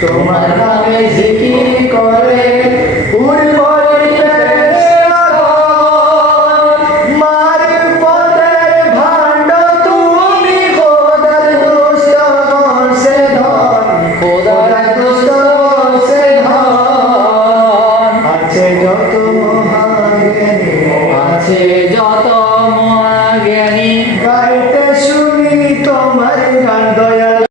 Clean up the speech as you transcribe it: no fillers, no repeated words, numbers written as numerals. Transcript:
তোমার নামে জিকির করে মারিফতের ভান্ড তুমি খোদার দুষ্ট সে ধন খোদার দুষ্ট সে ধন আছে যত মহাজ্ঞানী আছে যত মহাজ্ঞানী গাইতে শুনি তোমার গান